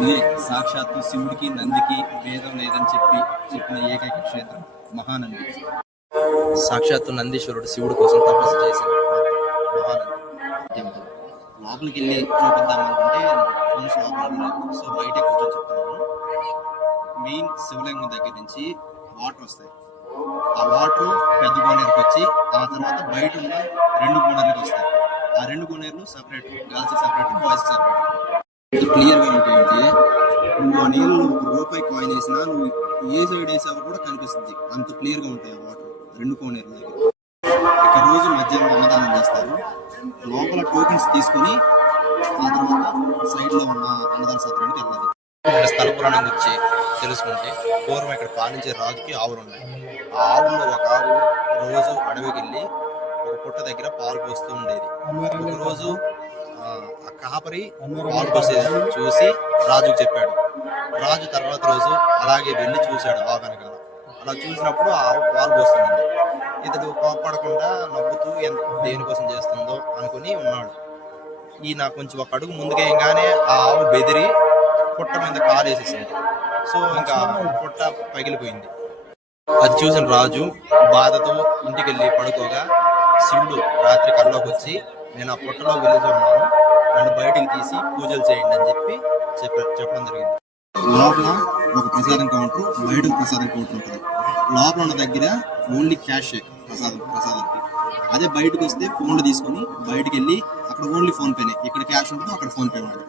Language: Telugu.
ఇదే సాక్షాత్తు శివుడికి నందికి భేదం లేదని చెప్పిన ఏకైక క్షేత్రం మహానంది. సాక్షాత్తు నందీశ్వరుడు శివుడి కోసం తపస్సు చేసిన మహానంది టెంపుల్. లోపలికి వెళ్ళి చూపిద్దాం అనుకుంటే ఫోన్స్ లోపల లేదు, సో బయటే కూర్చొని చెప్తున్నాను. మెయిన్ శివలింగం దగ్గర నుంచి వాటర్ వస్తాయి. ఆ వాటర్ పెద్ద కోనేరుకి వచ్చి ఆ తర్వాత బయట ఉన్న 2 కోనేరులకు వస్తాయి. ఆ 2 కోనేరులు separate, girls separate, boys separate. Clear గా ఉంటాయంటే నువ్వు ఆ నీళ్ళు రూపాయి కాయిన్ వేసినా నువ్వు ఏ సైడ్ వేసావో కూడా కనిపిస్తుంది, అంత క్లియర్ గా ఉంటాయి ఆ వాటర్ 2 కోనేరుల దగ్గర. ఇక రోజు మధ్యాహ్నం అన్నదానం చేస్తారు. లోపల టోకెన్స్ తీసుకొని ఆ తర్వాత సైడ్ లో ఉన్న అన్నదాన సత్రానికి వెళ్ళాలి. ఇక్కడ స్థల పురాణం గురించి తెలుసుకుంటే, పూర్వం ఇక్కడ పాలించే రాజుకి ఆవులు ఉన్నాయి. ఆ ఆవుల్లో ఒక ఆవు రోజు అడవికి వెళ్ళి ఒక పుట్ట దగ్గర పాలు పోస్తూ ఉండేది. ఒక రోజు ఆ కాపరి పాలు పోసేది చూసి రాజుకు చెప్పాడు. రాజు తర్వాత రోజు అలాగే వెళ్ళి చూశాడు ఆవు వెనకాల. అలా చూసినప్పుడు ఆ ఆవు పాలు పోస్తుంది. ఇతడు కోపడకుండా నవ్వుతూ దేనికోసం చేస్తుందో అనుకుని ఉన్నాడు. ఈయన కొంచెం ఒక అడుగు ముందుకేయంగానే ఆ ఆవు బెదిరి పుట్ట మీద కాలు వేసేసింది. సో ఇంకా పుట్ట పగిలిపోయింది. అది చూసిన రాజు బాధతో ఇంటికి వెళ్ళి పడుకోగా శివుడు రాత్రి కల్లోకి వచ్చి, నేను ఆ పుట్టలో వెలుతున్నాను, నన్ను బయటికి తీసి పూజలు చేయండి అని చెప్పడం జరిగింది. లోపల ఒక ప్రసాదం కౌంటర్, బయట ప్రసాదం కౌంటర్ ఉంటుంది. లోపల ఉన్న దగ్గర ఓన్లీ క్యాష్ ప్రసాదానికి. అదే బయటకు వస్తే ఫోన్లు తీసుకొని బయటకు వెళ్ళి అక్కడ ఓన్లీ ఫోన్ పేనే. ఇక్కడ క్యాష్ ఉంటుంది, అక్కడ ఫోన్ పే ఉంటుంది.